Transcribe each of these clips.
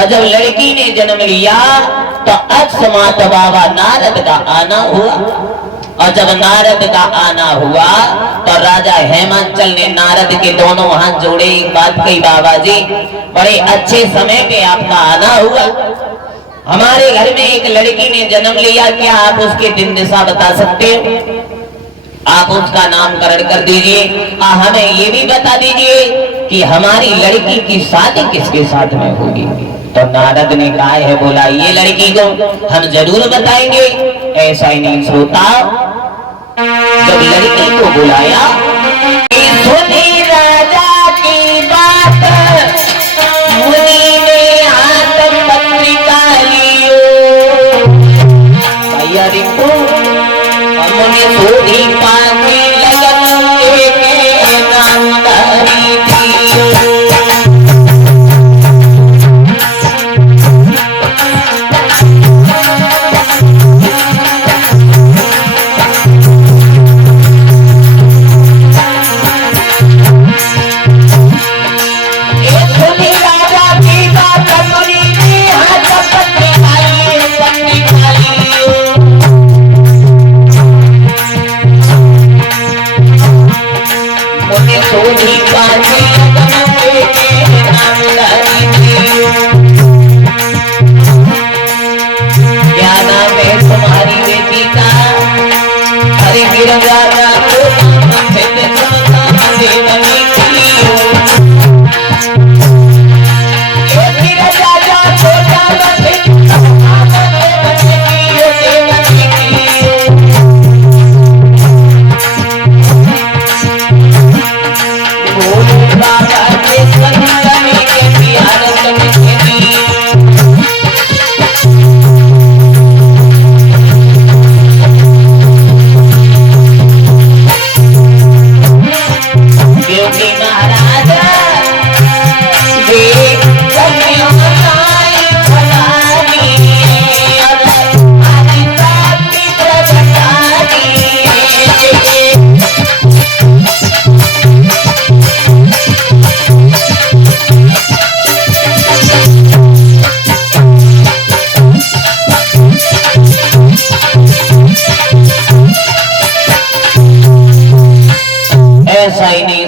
और जब लड़की ने जन्म लिया तो अकस्मात बाबा नारद का आना हुआ। और जब नारद का आना हुआ तो राजा हेमांचल ने नारद के दोनों हाथ जोड़े, एक बात कही, बाबा जी बड़े अच्छे समय पे आपका आना हुआ। हमारे घर में एक लड़की ने जन्म लिया, क्या आप उसके दिन दिशा बता सकते हो? आप उसका नामकरण कर दीजिए। हमें ये भी बता दीजिए कि हमारी लड़की की शादी किसके साथ में होगी। तो नारद ने कहा है, बोला ये लड़की को हम जरूर बताएंगे। ऐसा ही नहीं श्रोता, जब लड़की को बुलाया, सुनी राजा की बात, मुनि ने हाथ पत्रिका लियो, भैया रिंकू मुनि सोधी पानी लगन के नामधारी थी।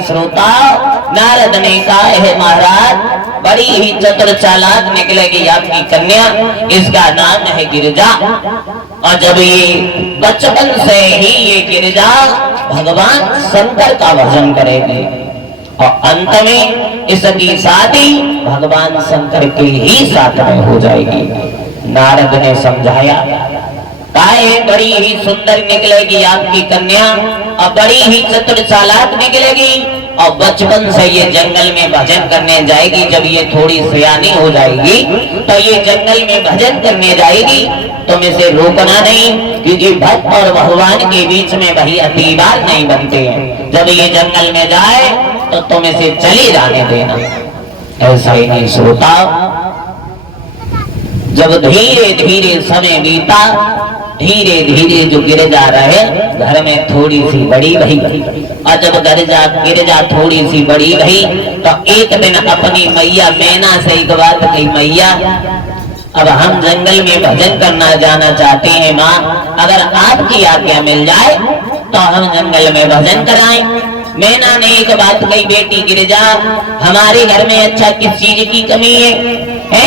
श्रोता, नारद ने कहा है महाराज बड़ी ही चतुर चालाक निकलेगी आपकी कन्या, इसका नाम है गिरिजा। और जब ये बचपन से ही ये गिरिजा भगवान शंकर का भजन करेगी और अंत में इसकी शादी भगवान शंकर के ही साथ में हो जाएगी। नारद ने समझाया, बड़ी ही सुंदर निकलेगी आपकी कन्या और बड़ी ही चतुर चालाक निकलेगी और बचपन से ये जंगल में भजन करने जाएगी। जब ये थोड़ी सियानी हो जाएगी तो ये जंगल में भजन करने जाएगी, तुम इसे रोकना नहीं, क्योंकि भक्त और भगवान के बीच में वही अतीबार नहीं बनते हैं। जब ये जंगल में जाए तो तुम इसे चली जाने देना। ऐसा ही नहीं श्रोता, जब धीरे धीरे समय बीता, धीरे धीरे जो गिरजा रहे घर में थोड़ी सी बड़ी भई। और जब गिरजा थोड़ी सी बड़ी भई तो एक दिन अपनी मैया मैना से एक बात कही, मैया अब हम जंगल में भजन करना जाना चाहते हैं माँ, अगर आपकी आज्ञा मिल जाए तो हम जंगल में भजन कराएं। मैना ने एक बात कही, बेटी गिरजा हमारे घर में अच्छा किस चीज की कमी है?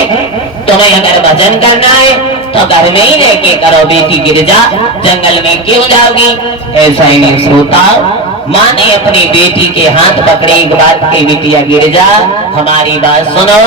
तुम्हें अगर भजन करना है तो घर में ही रह के करो बेटी गिरजा, जंगल में क्यों जाओगी? ऐसा ही नहीं श्रोता, माँ ने अपनी बेटी के हाथ पकड़े, एक बात की, बेटिया गिरजा हमारी बात सुनो,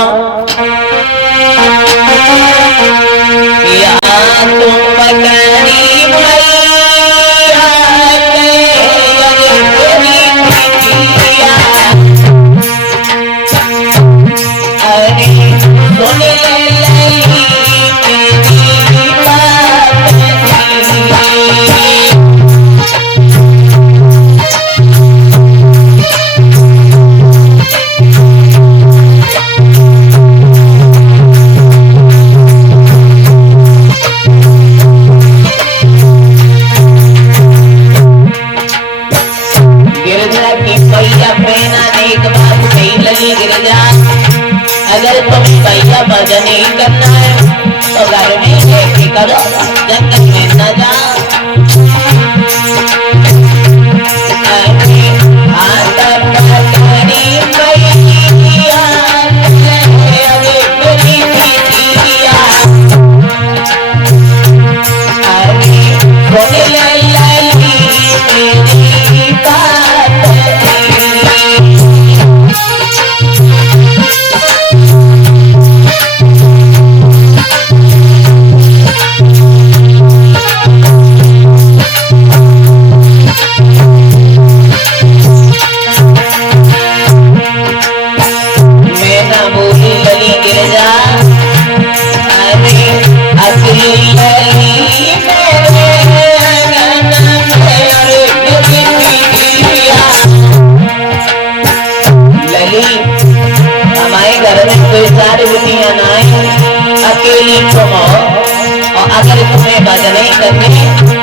नहीं करना है तो घर में लेके करो, जंगल में न जाओ। हाथ पकड़ी मैया अरे मेरी बिटिया, अरे सुन ले लली मेरी बात। अकेली तुम और अगर तुम्हें भजन नहीं करने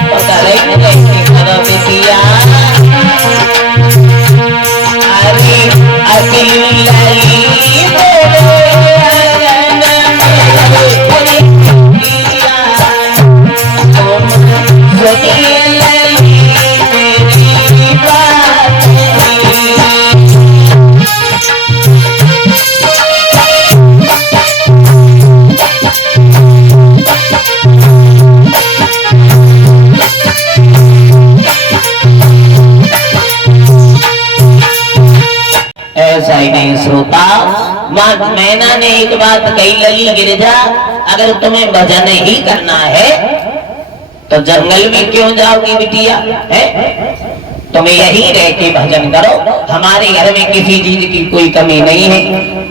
तो करे करो बिटिया। अरे अकेली लली ऐसा ही नहीं श्रोता। मैना ने एक बात कही, लली गिरजा अगर तुम्हें भजन ही करना है तो जंगल में क्यों जाओगी बिटिया, है तुम्हें यही रह के भजन करो, हमारे घर में किसी चीज की कोई कमी नहीं है।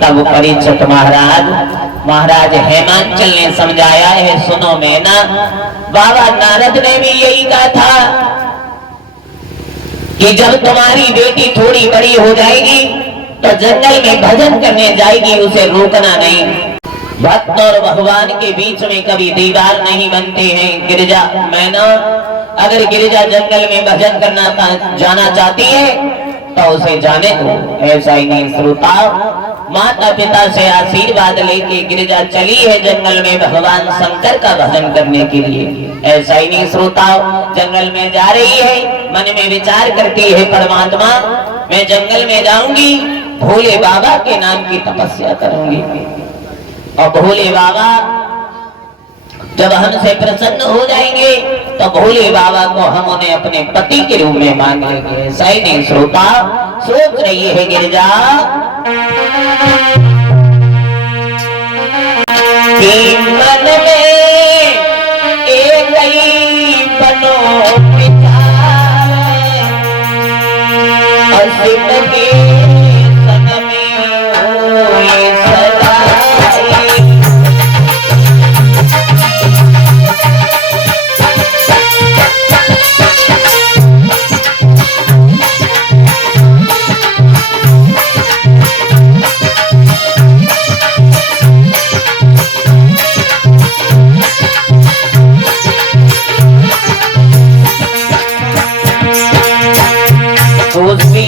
तब परीक्षित महाराज हेमांचल ने समझाया है, सुनो मैना, बाबा नारद ने भी यही कहा था कि जब तुम्हारी बेटी थोड़ी बड़ी हो जाएगी तो जंगल में भजन करने जाएगी, उसे रोकना नहीं। भक्त और भगवान के बीच में कभी दीवार नहीं बनते हैं। गिरिजा मैना, अगर गिरिजा जंगल में भजन करना जाना चाहती है तो उसे जाने दो। ऐसा ही नहीं श्रोता, माता पिता से आशीर्वाद लेके गिरिजा चली है जंगल में भगवान शंकर का भजन करने के लिए। ऐसा ही नहीं श्रोता, जंगल में जा रही है, मन में विचार करती है परमात्मा मैं जंगल में जाऊंगी, भोले बाबा के नाम की तपस्या करूंगी और भोले बाबा जब हमसे प्रसन्न हो जाएंगे तो भोले बाबा को हम उन्हें अपने पति के रूप में मान लेंगे। ऐसा ही नहीं श्रोता, सोच रही है गिरिजा कि मन में एक ही बनो विचार और जिंदगी संग में होए सदा।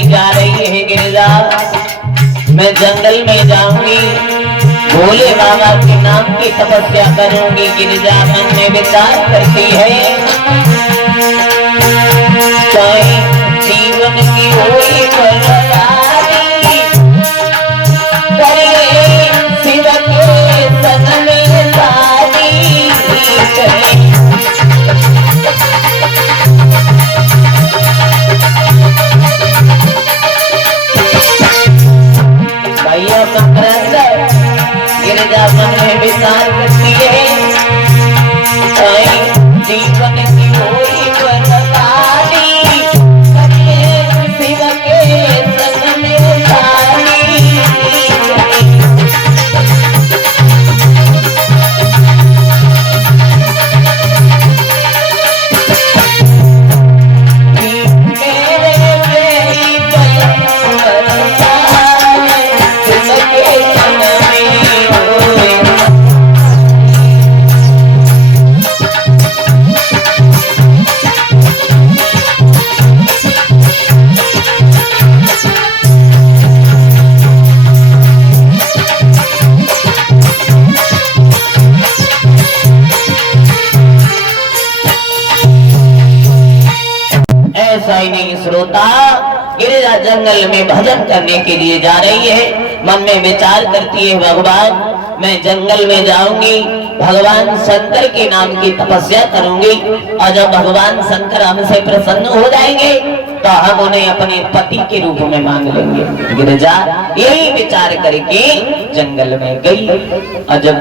जा रही है गिरिजा, मैं जंगल में जाऊंगी, भोले बाबा के नाम की तपस्या करूंगी। गिरिजा मन में विचार करती है, चाहे जीवन की होई बर्बादी, करे शिव के संग में शादी करे। गिरिजा मन में विचार करती है, जीवन की होई बर्बादी, करे शिव के संग में शादी। ऐसा ही नहीं श्रोता, गिरिजा जंगल में भजन करने के लिए जा रही है। मन में विचार करती है, भगवान मैं जंगल में जाऊंगी, भगवान शंकर के नाम की तपस्या करूंगी, और जब भगवान शंकर हमसे प्रसन्न हो जाएंगे तो हम उन्हें अपने पति के रूप में मांग लेंगे। गिरिजा यही विचार करके जंगल में गई, और जब